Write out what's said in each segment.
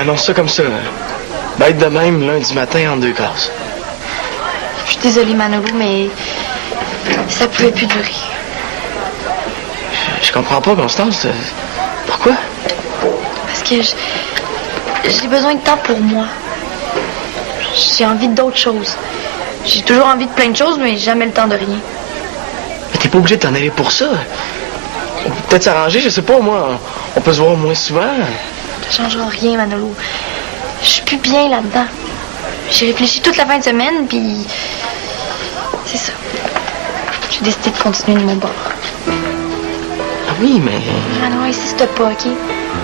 m'annonce ça comme ça. Bête de même, lundi matin, en 2 cases. Je suis désolée, Manolo, mais ça pouvait plus durer. Je comprends pas, Constance. Pourquoi? Parce que j'ai besoin de temps pour moi. J'ai envie d'autres choses. J'ai toujours envie de plein de choses, mais jamais le temps de rien. Mais t'es pas obligé de t'en aller pour ça. On peut peut-être s'arranger, je sais pas, moi. On peut se voir moins souvent. Ça changera rien, Manolo. Je suis plus bien là-dedans. J'ai réfléchi toute la fin de semaine, puis... c'est ça. J'ai décidé de continuer de mon bord. Ah oui, mais... Ah non, insiste pas, OK?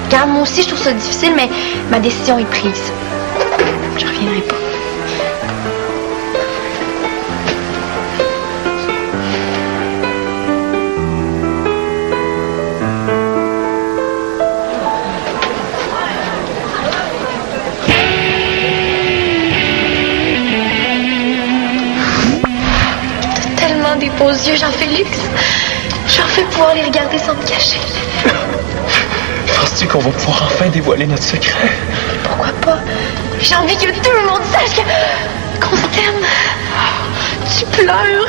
Regarde, moi aussi, je trouve ça difficile, mais ma décision est prise. Je reviendrai pas. Des beaux yeux, Jean-Félix. J'en fais pouvoir les regarder sans me cacher. Penses-tu qu'on va pouvoir enfin dévoiler notre secret? Pourquoi pas? J'ai envie que tout le monde sache qu'on s'aime. Tu pleures.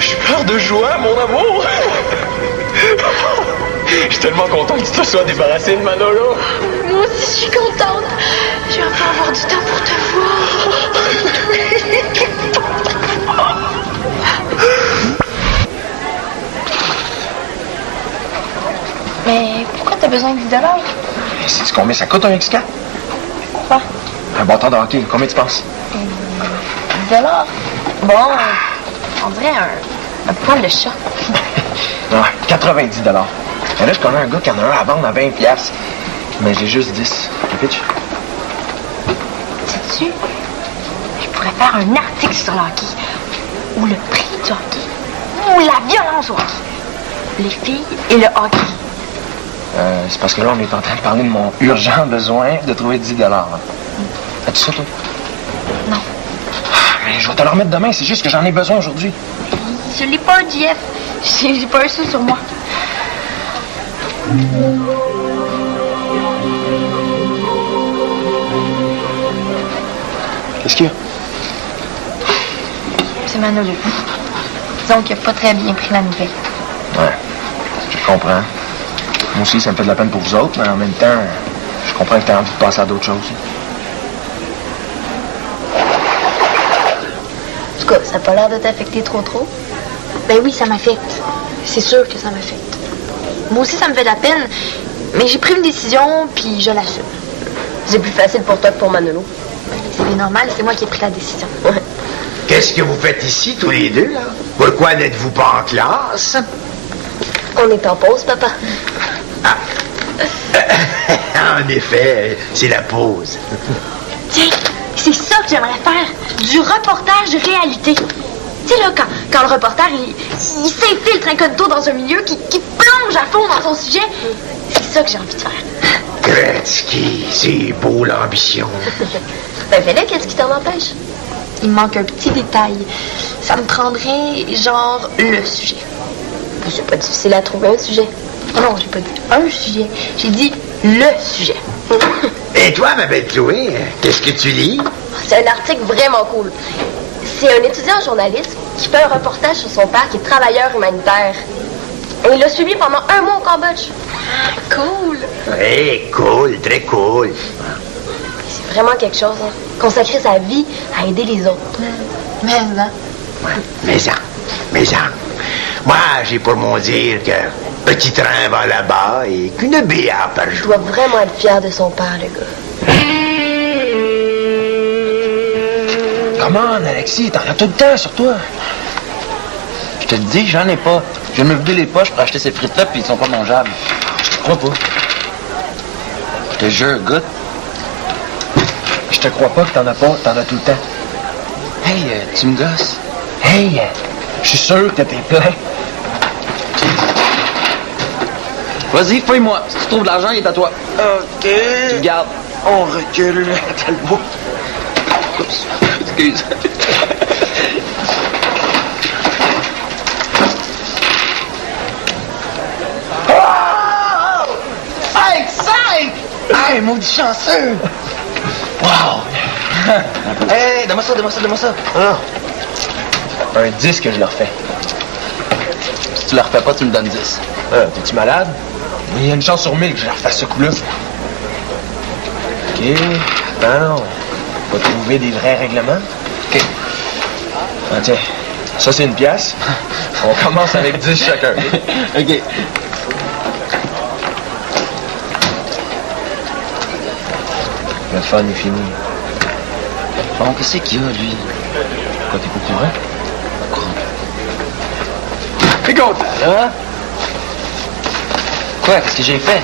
Je pleure de joie, mon amour. Je suis tellement content que tu te sois débarrassé de Manolo. Moi aussi, je suis contente. Je vais enfin avoir du temps pour te voir. Mais pourquoi t'as besoin de 10 $? C'est combien ça coûte un X4? Quoi? Un bâton de hockey, combien tu penses? 10 $? Bon, on dirait un poil de chat. Non, 90 $. Mais là, je connais un gars qui en a un à vendre à 20 $. Mais j'ai juste 10. Pitch. Sais-tu, je pourrais faire un article sur le hockey. Ou le prix du hockey. Ou la violence au hockey. Les filles et le hockey. C'est parce que là, on est en train de parler de mon urgent besoin de trouver 10 $. As-tu ça, toi? Non. Mais je vais te le remettre demain, c'est juste que j'en ai besoin aujourd'hui. Je l'ai pas, Jeff. J'ai pas un sou sur moi. Qu'est-ce qu'il y a? C'est Manolo. Disons qu'il a pas très bien pris la nouvelle. Ouais, je comprends. Moi aussi, ça me fait de la peine pour vous autres, mais en même temps, je comprends que tu as envie de passer à d'autres choses. En tout cas, ça n'a pas l'air de t'affecter trop. Ben oui, ça m'affecte. C'est sûr que ça m'affecte. Moi aussi, ça me fait de la peine, mais j'ai pris une décision, puis je l'assume. C'est plus facile pour toi que pour Manolo. C'est bien normal, c'est moi qui ai pris la décision. Qu'est-ce que vous faites ici, tous les deux, là? Pourquoi n'êtes-vous pas en classe? On est en pause, papa. Ah. En effet, c'est la pause. Tiens, c'est ça que j'aimerais faire. Du reportage de réalité. Tu sais, là, quand le reporter, il s'infiltre incognito dans un milieu qui plonge à fond dans son sujet, c'est ça que j'ai envie de faire. Gretzky, c'est beau l'ambition. Ben, fais-le, qu'est-ce qui t'en empêche? Il me manque un petit détail. Ça me prendrait, genre, le sujet. C'est pas difficile à trouver un sujet. Oh non, j'ai pas dit un sujet. J'ai dit le sujet. Et toi, ma belle Chloé, qu'est-ce que tu lis? C'est un article vraiment cool. C'est un étudiant en journalisme qui fait un reportage sur son père qui est travailleur humanitaire. Et il l'a suivi pendant 1 mois au Cambodge. Cool. Oui, cool, très cool. C'est vraiment quelque chose, hein. Consacrer sa vie à aider les autres. Mais, hein? Ouais, mais ça. Moi, j'ai pour mon dire que petit train va là-bas et qu'une bière par Il jour. doit vraiment être fier de son père, le gars. Come on, Alexis, t'en as tout le temps sur toi. Je te le dis, j'en ai pas. Je viens de me vider les poches pour acheter ces frites-là, puis ils sont pas mangeables. Je te crois pas. Je te jure, goûte. Je te crois pas que t'en as pas, t'en as tout le temps. Hey, tu me gosses. Hey, je suis sûr que t'es plein. Vas-y, feuille-moi. Si tu trouves de l'argent, il est à toi. OK. Tu le gardes. On recule. T'as le bout. Oups. Excuse. Oh! 5! Hey, maudit chanceux! Wow! Hey, donne-moi ça. Ah, Un 10 que je leur fais. Si tu leur fais pas, tu me donnes 10. t'es-tu malade? Il y a une chance sur 1000 que je leur fasse ce coup-là. OK. Attends, on va trouver des vrais règlements. OK. Ah, tiens, ça c'est une pièce. On commence avec 10 chacun. OK. Le fun est fini. Bon, qu'est-ce qu'il y a, lui? Quoi, t'es pas au courant? Écoute, hein? Quoi? Qu'est-ce que j'ai fait?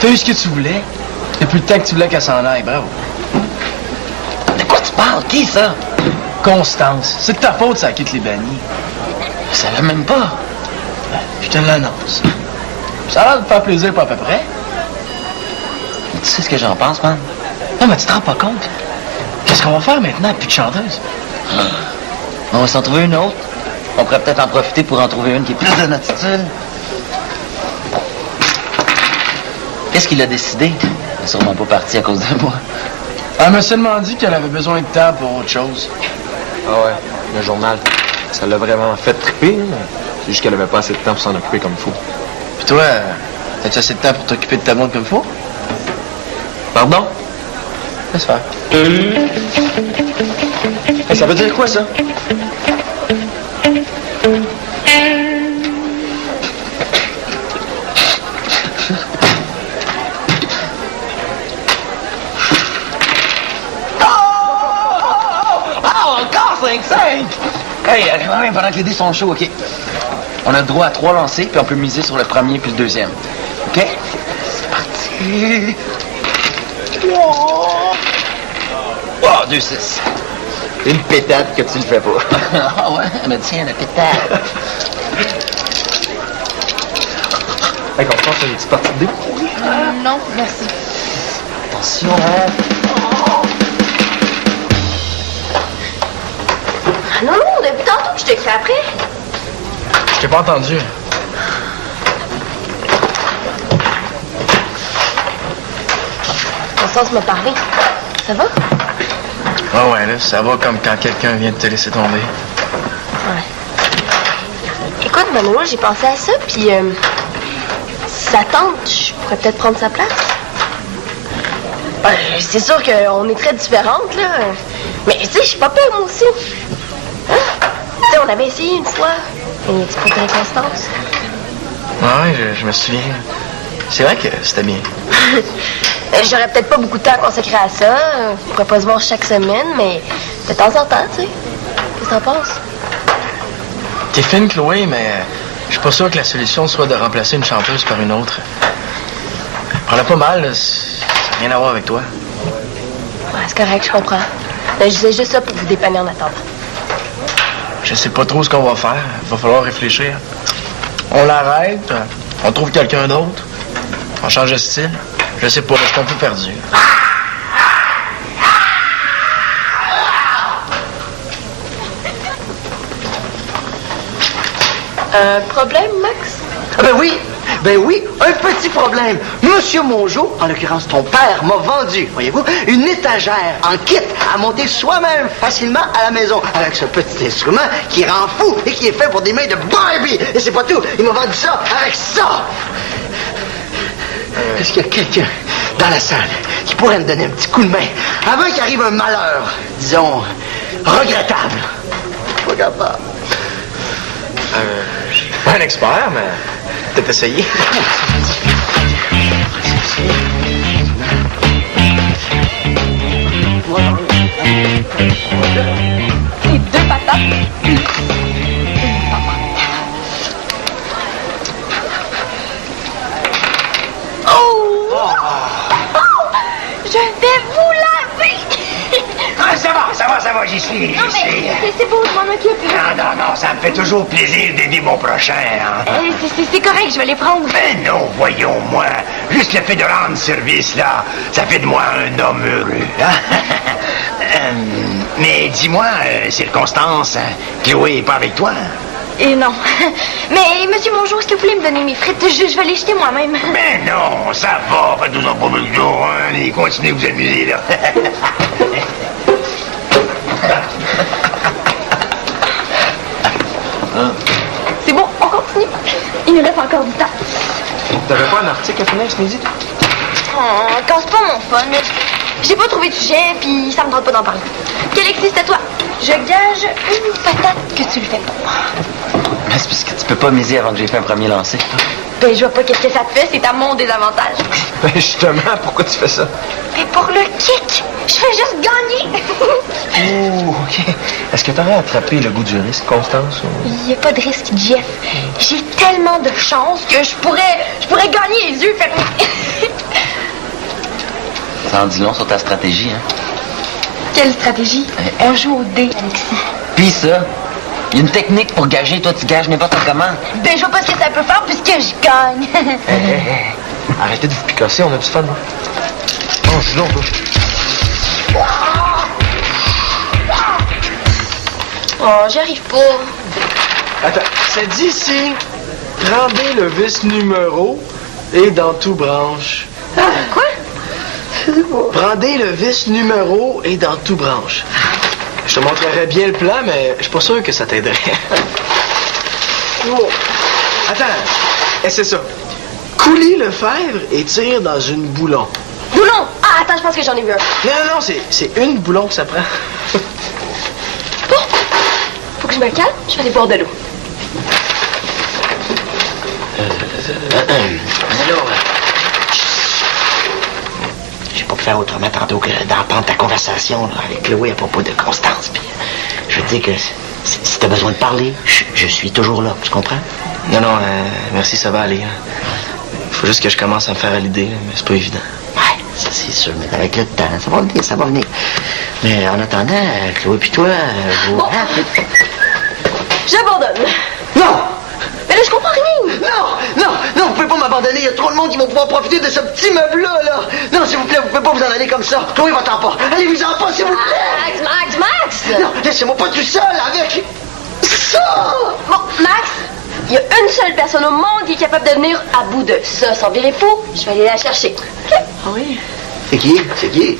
T'as eu ce que tu voulais? Depuis le temps que tu voulais qu'elle s'en aille, bravo. De quoi tu parles? Qui, ça? Constance, c'est de ta faute, ça quitte les bannis. Je savais même pas. Je te l'annonce. Ça a l'air de te faire plaisir, pas à peu près. Mais tu sais ce que j'en pense, man? Non, mais tu te rends pas compte. Qu'est-ce qu'on va faire maintenant, plus de chanteuse? On va s'en trouver une autre. On pourrait peut-être en profiter pour en trouver une qui est plus de notre style. Qu'est-ce qu'il a décidé? Il n'est sûrement pas parti à cause de moi. Elle m'a seulement dit qu'elle avait besoin de temps pour autre chose. Ah ouais, le journal. Ça l'a vraiment fait triper, mais c'est juste qu'elle avait pas assez de temps pour s'en occuper comme il faut. Puis toi, t'as-tu assez de temps pour t'occuper de ta blonde comme il faut? Pardon? Laisse faire. Hey, ça veut dire quoi, ça? Hey, ouais, pendant que les dés sont chauds, OK. On a le droit à 3 lancers, puis on peut miser sur le premier puis le deuxième. OK? C'est parti. Oh, 2-6. Une pétate que tu le fais pas. Ah ouais? Mais tiens, la pétale. Hey, Constance, c'est une petite partie de dés. Non, merci. Attention, hein? Non, depuis tantôt que je t'écris après. Je t'ai pas entendu. Constance m'a parlé. Ça va? Ah ouais, là, ça va comme quand quelqu'un vient de te laisser tomber. Ouais. Écoute, Manoa, j'ai pensé à ça, puis sa tante, je pourrais peut-être prendre sa place. C'est sûr qu'on est très différentes, là. Mais tu sais, je suis pas peur, moi aussi. Hein? Tu sais, on avait essayé une fois. Et tu préférais Constance? Ouais, je me souviens. C'est vrai que c'était bien. J'aurais peut-être pas beaucoup de temps à consacrer à ça. On pourrait pas se voir chaque semaine, mais de temps en temps, tu sais. Qu'est-ce que t'en penses? T'es fine, Chloé, mais je suis pas sûr que la solution soit de remplacer une chanteuse par une autre. Prends-la pas mal, là, ça n'a rien à voir avec toi. Ouais, c'est correct, je comprends. Mais je disais juste ça pour vous dépanner en attendant. Je sais pas trop ce qu'on va faire. Il va falloir réfléchir. On l'arrête, on trouve quelqu'un d'autre, on change de style. Je sais pas, je suis un peu perdu. Problème, Max? Ben oui, un petit problème. Monsieur Mongeau, en l'occurrence ton père, m'a vendu, voyez-vous, une étagère en kit à monter soi-même facilement à la maison avec ce petit instrument qui rend fou et qui est fait pour des mains de Barbie. Et c'est pas tout, il m'a vendu ça avec ça. Est-ce qu'il y a quelqu'un dans la salle qui pourrait me donner un petit coup de main avant qu'il arrive un malheur, disons, regrettable? Pas capable. Je suis pas un expert, mais peut-être essayer. Et 2 patates. Je vais vous laver! Ah, ça va, j'y suis. Non, mais c'est beau, je m'en occupe. Non, ça me fait toujours plaisir d'aider mon prochain, hein. C'est correct, je vais les prendre. Mais non, voyons, moi, juste le fait de rendre service, là, ça fait de moi un homme heureux, hein? Mais dis-moi, circonstance, Chloé est pas avec toi? Et non. Mais, monsieur Mongeau, est-ce que vous voulez me donner mes frites? Je vais les jeter moi-même. Mais non, ça va, faites-nous en pas plus que jour, hein. Allez, continuez de vous amuser, là. C'est bon, on continue. Il nous reste encore du temps. T'avais pas un article à finir ce midi? Oh, casse pas mon fun. J'ai pas trouvé de sujet, puis ça me tente pas d'en parler. Alexis, c'est à toi. Je gage une patate que tu le fais pas. Mais c'est parce que tu peux pas miser avant que j'ai fait un premier lancer. Ben, je vois pas qu'est-ce que ça te fait, c'est à mon désavantage. Ben justement, pourquoi tu fais ça? Mais pour le kick, je fais juste gagner. Oh, OK. Est-ce que t'aurais attrapé le goût du risque, Constance? Ou... Il y a pas de risque, Jeff. J'ai tellement de chance que je pourrais gagner les yeux fermés. Ça en dit long sur ta stratégie, hein? Quelle stratégie? On joue au dé, Alexis. Puis ça, il y a une technique pour gager. Toi, tu gages n'importe comment. Ben, je vois pas ce que ça peut faire puisque je gagne. Hey. Arrêtez de vous picasser, on a du fun, hein? Oh, je suis long, toi. Oh, j'y arrive pas. Attends, c'est dit ici, prendez le vis numéro et dans tout branche. Quoi? Prendez le vis numéro et dans tout branche. Je te montrerais bien le plan, mais je suis pas sûr que ça t'aiderait. Oh. Attends, c'est ça. Coulis le fèvre et tire dans une boulon. Boulon! Ah, attends, je pense que j'en ai vu un. Non, c'est une boulon que ça prend. Bon, faut que je me calme, je vais aller boire de l'eau. Allô? J'ai pas pu faire autrement tantôt que d'entendre ta conversation là, avec Chloé à propos de Constance. Puis, je veux dire que si t'as besoin de parler, je suis toujours là, tu comprends? Non, merci, ça va aller. Faut juste que je commence à me faire à l'idée, mais c'est pas évident. Ouais, ça c'est sûr, mais avec le temps, ça va venir, ça va venir. Mais en attendant, Chloé puis toi, vous... Bon. J'abandonne. Non! Mais là, je comprends rien. Non, vous pouvez pas m'abandonner. Il y a trop de monde qui vont pouvoir profiter de ce petit meuble-là, là. Non, s'il vous plaît, vous pouvez pas vous en aller comme ça. Chloé, va-t'en pas. Allez-vous-en pas, s'il vous plaît. Max! Non, laissez-moi pas tout seul avec ça. Bon, Max, il y a une seule personne au monde qui est capable de venir à bout de ça. Sans virer fou, je vais aller la chercher. OK? Ah oui? C'est qui?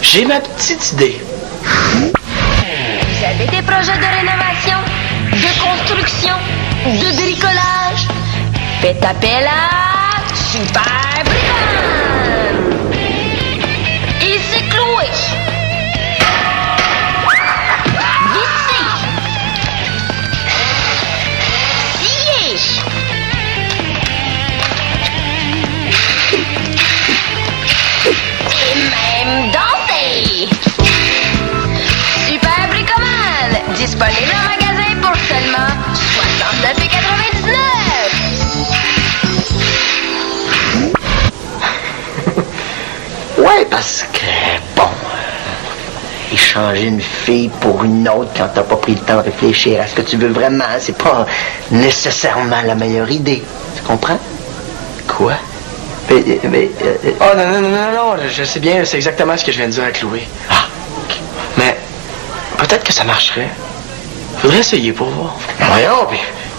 J'ai ma petite idée. Vous avez des projets de rénovation, de construction, de bricolage? Faites appel à Super Brigand! Et c'est Chloé. Vissé. Scié. Et même dansé. Super Bricoman, disponible en magasin pour seulement 69,99. Ouais, parce que, bon, échanger une fille pour une autre quand t'as pas pris le temps de réfléchir à ce que tu veux vraiment, c'est pas nécessairement la meilleure idée. Tu comprends? Quoi? Mais Oh non, je sais bien, c'est exactement ce que je viens de dire à Chloé. Ah, Mais peut-être que ça marcherait. Faudrait essayer pour voir. voyons,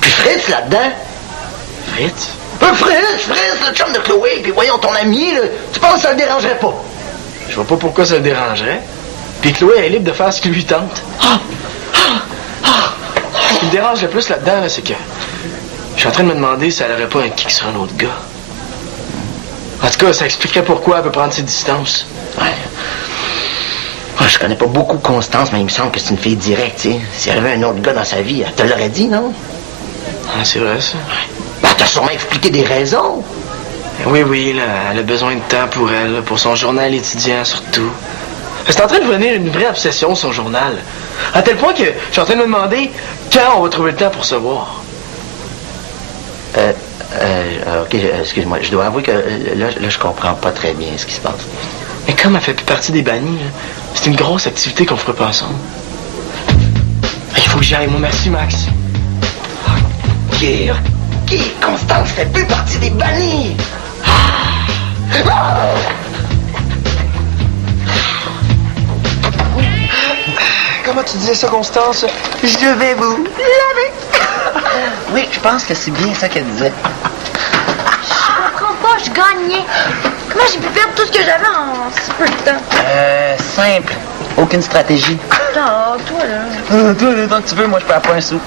puis Fritz là-dedans. Fritz? Fritz, le chum de Chloé, puis voyons, ton ami, là, tu penses que ça le dérangerait pas? Je vois pas pourquoi ça le dérangerait. Puis Chloé elle est libre de faire ce qui lui tente. Ce qui me dérange le plus là-dedans, là, c'est que je suis en train de me demander si elle aurait pas un kick sur un autre gars. En tout cas, ça expliquerait pourquoi elle peut prendre ses distances. Ouais. Moi, je connais pas beaucoup Constance, mais il me semble que c'est une fille directe, tu sais. Si elle avait un autre gars dans sa vie, elle te l'aurait dit, non? Ah, c'est vrai, ça. Ben, elle t'a sûrement expliqué des raisons. Oui, là, elle a besoin de temps pour elle, là, pour son journal étudiant surtout. C'est en train de devenir une vraie obsession, son journal. À tel point que je suis en train de me demander quand on va trouver le temps pour se voir. OK, excuse-moi. Je dois avouer que là, je comprends pas très bien ce qui se passe. Mais comme elle fait plus partie des bannis, là, c'est une grosse activité qu'on ferait pas ensemble. Il faut que j'aille, moi, merci, Max. Qui, Constance fait plus partie des bannis? comment tu disais ça, Constance? Je vais vous laver. Oui, je pense que c'est bien ça qu'elle disait. Je comprends pas, je gagnais. Comment j'ai pu perdre tout ce que j'avais en si peu de temps? Simple. Aucune stratégie. Oh, toi, là. Toi, tant que tu veux, moi, je perds pas un sou.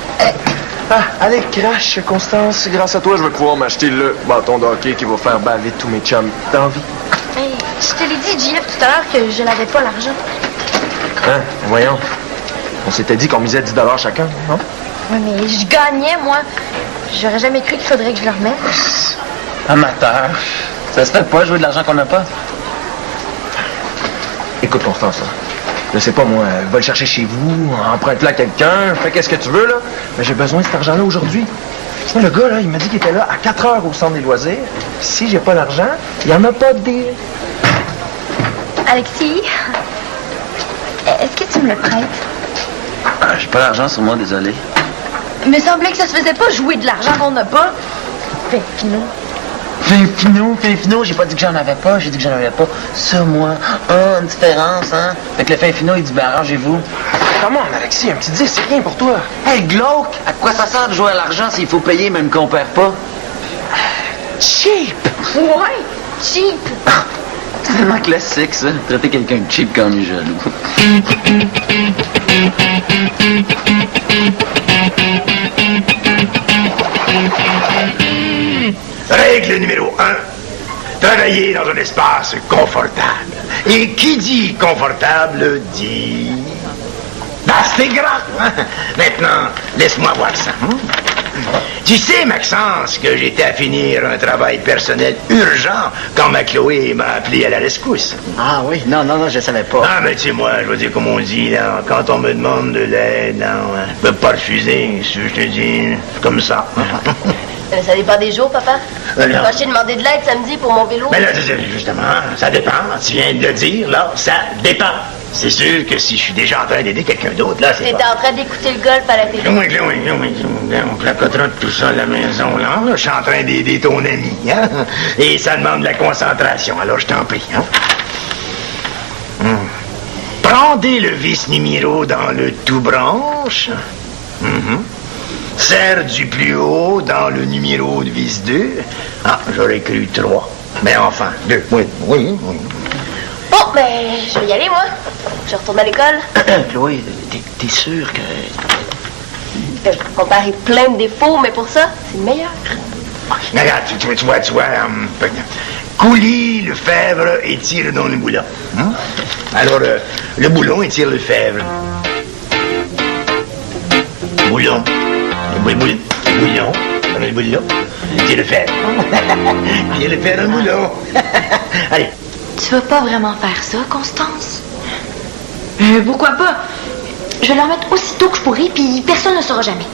Ah, allez, crash, Constance. Grâce à toi, je vais pouvoir m'acheter le bâton de hockey qui va faire baver tous mes chums d'envie. Hey, je te l'ai dit, JF, tout à l'heure, que je n'avais pas l'argent. Hein? Voyons. On s'était dit qu'on misait 10 $ chacun, non? Oui, mais je gagnais, moi. J'aurais jamais cru qu'il faudrait que je le remette. Amateur. Ça se fait pas jouer de l'argent qu'on n'a pas. Écoute, Constance, là. Je sais pas, moi, va le chercher chez vous, emprunte-le à quelqu'un, fais qu'est-ce que tu veux, là. Mais j'ai besoin de cet argent-là aujourd'hui. Tu sais, le gars, là, il m'a dit qu'il était là à 4 heures au centre des loisirs. Si j'ai pas l'argent, il y en a pas de deal. Alexis, est-ce que tu me le prêtes? Ah, j'ai pas l'argent sur moi, désolé. Il me semblait que ça se faisait pas jouer de l'argent qu'on n'a pas. Fin finot, j'ai pas dit que j'en avais pas, j'ai dit que j'en avais pas. Ça, moi, une différence, hein? Fait que le fin finot, il dit, ben arrangez-vous. Comment, Alexis, un petit 10, c'est rien pour toi. Hey, glauque! À quoi ça sert de jouer à l'argent s'il faut payer même qu'on perd pas? Cheap! Ouais, cheap. C'est vraiment classique, ça. Traiter quelqu'un de cheap quand on est jaloux. Règle numéro 1. Travailler dans un espace confortable. Et qui dit confortable dit... Bah, c'est grave. Hein? Maintenant, laisse-moi voir ça. Hein? Tu sais, Maxence, que j'étais à finir un travail personnel urgent quand ma Chloé m'a appelé à la rescousse. Ah oui? Non, je savais pas. Ah, mais tu sais, moi, je veux dire, comme on dit, là, quand on me demande de l'aide, non, je peux pas refuser, si je te dis, comme ça. Ça dépend des jours, papa. Non. Quand je t'ai demandé de l'aide samedi pour mon vélo. Mais là, justement, ça dépend. Tu viens de le dire, là, ça dépend. C'est sûr que si je suis déjà en train d'aider quelqu'un d'autre, là, c'est T'étais pas... en train d'écouter le golf à la télé. On placotera tout ça à la maison, là. Je suis en train d'aider ton ami, hein? Et ça demande de la concentration, alors je t'en prie, hein? Prendez le vis numéro dans le tout branche. Serre du plus haut dans le numéro de vis 2. Ah, j'aurais cru 3. Mais enfin, 2. Oui. Bon, ben, je vais y aller, moi. Je retourne à l'école. Chloé, t'es sûre que... Mon père est plein de défauts, mais pour ça, c'est le meilleur. Regarde, tu vois, coulis le fèvre et tire dans le boulon. Hein? Alors, le boulon étire le fèvre. Boulon. Boulon. Dans le boulon. Tire le fèvre. Tire le fèvre dans le boulon. Allez. Tu vas pas vraiment faire ça, Constance? Pourquoi pas? Je vais le remettre aussitôt que je pourrai, puis personne ne saura jamais.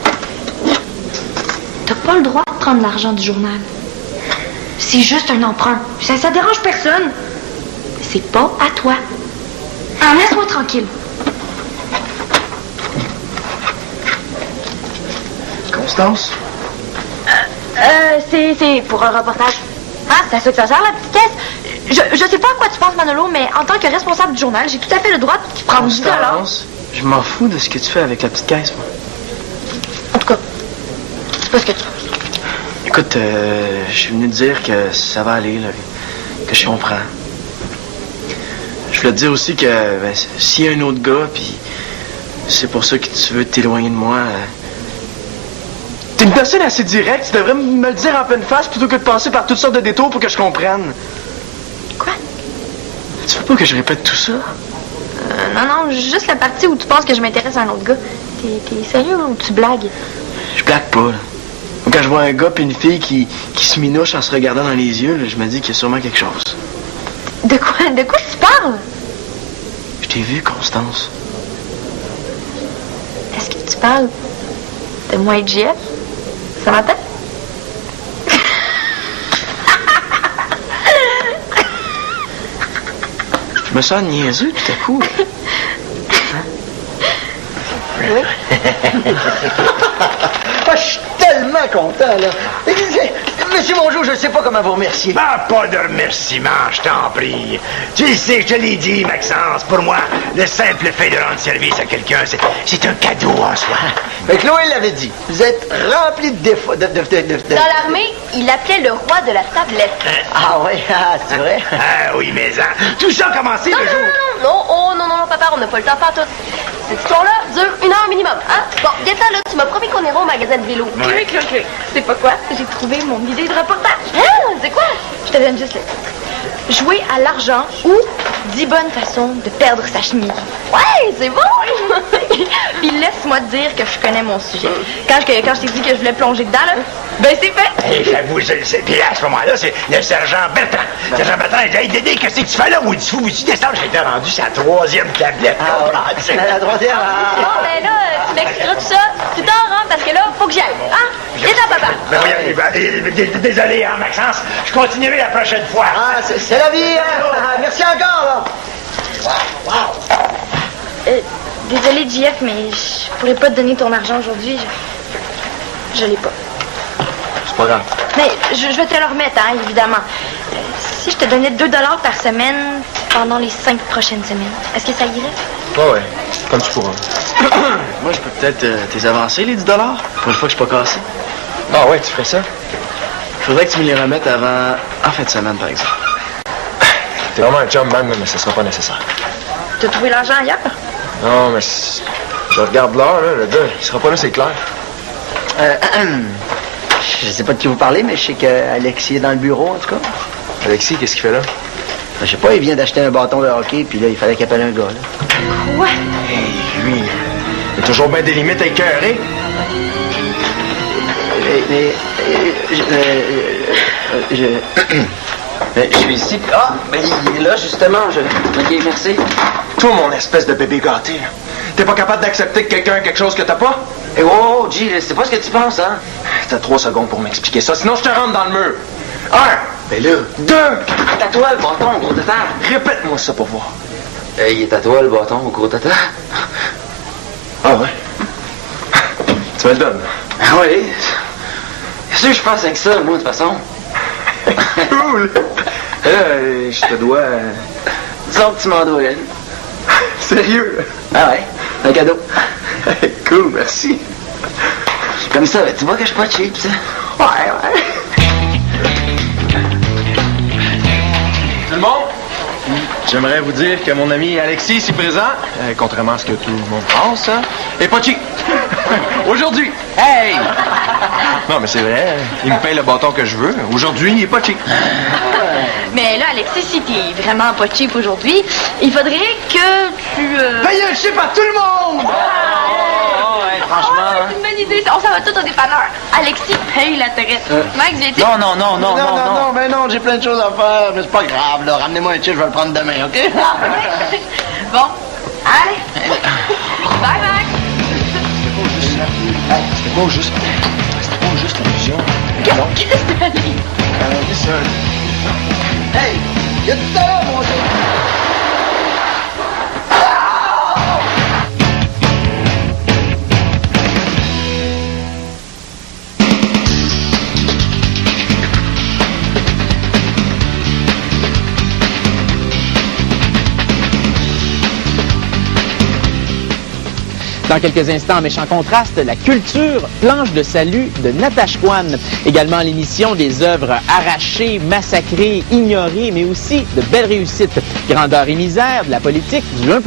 T'as pas le droit de prendre l'argent du journal. C'est juste un emprunt. Ça dérange personne. C'est pas à toi. Ah, laisse-moi tranquille. Constance? C'est pour un reportage. Ah, c'est à ça que ça sert, la petite caisse? Je sais pas à quoi tu penses, Manolo, mais en tant que responsable du journal, j'ai tout à fait le droit de prendre 10 $. Constance, je m'en fous de ce que tu fais avec la petite caisse, moi. En tout cas, c'est pas ce que tu penses. Écoute, je suis venu te dire que ça va aller, là, que je comprends. Je voulais te dire aussi que s'il y a un autre gars, puis c'est pour ça que tu veux t'éloigner de moi... T'es une personne assez directe, tu devrais me le dire en pleine face plutôt que de passer par toutes sortes de détours pour que je comprenne. Quoi? Tu veux pas que je répète tout ça? Non, juste la partie où tu penses que je m'intéresse à un autre gars. T'es sérieux ou tu blagues? Je blague pas, là. Quand je vois un gars et une fille qui se minouchent en se regardant dans les yeux, là, je me dis qu'il y a sûrement quelque chose. De quoi? De quoi tu parles? Je t'ai vu, Constance. Est-ce que tu parles de moi et JF? Ça m'entend? Je me sens niaiseux tout à coup. Oui. Ah, je suis tellement content, là. Monsieur Mongeau, je ne sais pas comment vous remercier. Ben, pas de remerciement, je t'en prie. Tu sais, je te l'ai dit, Maxence, pour moi, le simple fait de rendre service à quelqu'un, c'est un cadeau en soi. Mais Chloé l'avait dit, vous êtes rempli de défauts. Dans l'armée, il l'appelait le roi de la tablette. Ah oui, c'est vrai. Ah oui, mais tout ça a commencé Non, le jour... non, papa, on n'a pas le temps pas tout. Cette histoire-là dure 1 heure minimum, hein? Bon, Gaëtan, là, tu m'as promis qu'on ira au magasin de vélo. Ouais. Clé. C'est pas quoi? J'ai trouvé mon idée de reportage. Hein? C'est quoi? Je te donne juste le titre. Jouer à l'argent ou 10 bonnes façons de perdre sa chemise. Ouais, c'est bon! Puis laisse-moi te dire que je connais mon sujet. Quand je t'ai dit que je voulais plonger dedans, là, ben c'est fait. Et j'avoue, je le sais. Puis à ce moment-là, c'est le sergent Bertrand. Le sergent Bertrand, il dit, hey, Dédé, qu'est-ce que tu fais là? Où tu descends? J'étais rendu sa 3e tablette. La droitière, Bon, ben là, tu m'expliqueras tout ça plus tard, hein, parce que là, faut que j'y aille. Hein? Viens-t'en, papa. Ben voyons, désolé, hein, Maxence. Je continuerai la prochaine fois. Ah, c'est la vie, hein? Ah, merci encore, là. Désolé, JF, mais je pourrais pas te donner ton argent aujourd'hui. Je l'ai pas. C'est pas grave. Mais je vais te le remettre, hein, évidemment. Si je te donnais 2 $ par semaine pendant les 5 prochaines semaines, est-ce que ça irait? Ouais, comme tu pourras. Moi, je peux peut-être t'es avancer, les 10 $, pour une fois que je suis pas cassé. Ah ouais, tu ferais ça? Faudrait que tu me les remettes avant... en fin de semaine, par exemple. T'es vraiment un chum, man, mais ça sera pas nécessaire. T'as trouvé l'argent ailleurs? Non, mais je regarde l'heure, là, le gars, il sera pas là, c'est clair. Je sais pas de qui vous parlez, mais je sais qu'Alexis est dans le bureau, en tout cas. Alexis, qu'est-ce qu'il fait là? Je sais pas, il vient d'acheter un bâton de hockey, puis là, il fallait qu'il appelle un gars, là. Quoi? Hey, lui, il a toujours bien des limites à écœurer. Je suis ici. Ah, ben il est là, justement. OK, merci. Toi, mon espèce de bébé gâté, là. T'es pas capable d'accepter que quelqu'un a quelque chose que t'as pas? Eh, oh, G, c'est pas ce que tu penses, hein? T'as 3 secondes pour m'expliquer ça, sinon je te rentre dans le mur. 1. Ben là, 2. à toi le bâton, gros tata. Répète-moi ça pour voir. Il est à toi le bâton, gros tata. Ah ouais? Tu me le donnes. Ah oui. Qu'est-ce que je pense avec ça, moi, de toute façon? Cool. Je te dois... Disons que tu m'en dois une. Sérieux? Ah ouais, un cadeau. Cool, merci. Comme ça, tu vois que je suis pas cheap, ça? Ouais. Tout le monde? J'aimerais vous dire que mon ami Alexis, ici présent, contrairement à ce que tout le monde pense, hein, est pas cheap. Aujourd'hui. Hey! Non, mais c'est vrai, il me paye le bâton que je veux. Aujourd'hui, il est pas cheap. Mais là, Alexis, si t'es vraiment pas cheap aujourd'hui, il faudrait que tu... Payez un chip à tout le monde! Franchement, c'est une bonne idée. On s'en va tout au dépanneur. Alexis, paye la traite. Max, viens-tu? Non, ben non, j'ai plein de choses à faire, mais c'est pas grave, là. Ramenez-moi un chip, je vais le prendre demain, OK? Bon, allez. Bye, Max. C'était pas juste l'illusion. Qu'est-ce que t'as dit? Hey, il y a tout ça là, mon Dieu! Dans quelques instants, en méchant contraste, la culture planche de salut de Natashquan. Également l'émission des œuvres arrachées, massacrées, ignorées, mais aussi de belles réussites. Grandeur et misère de la politique du 1%.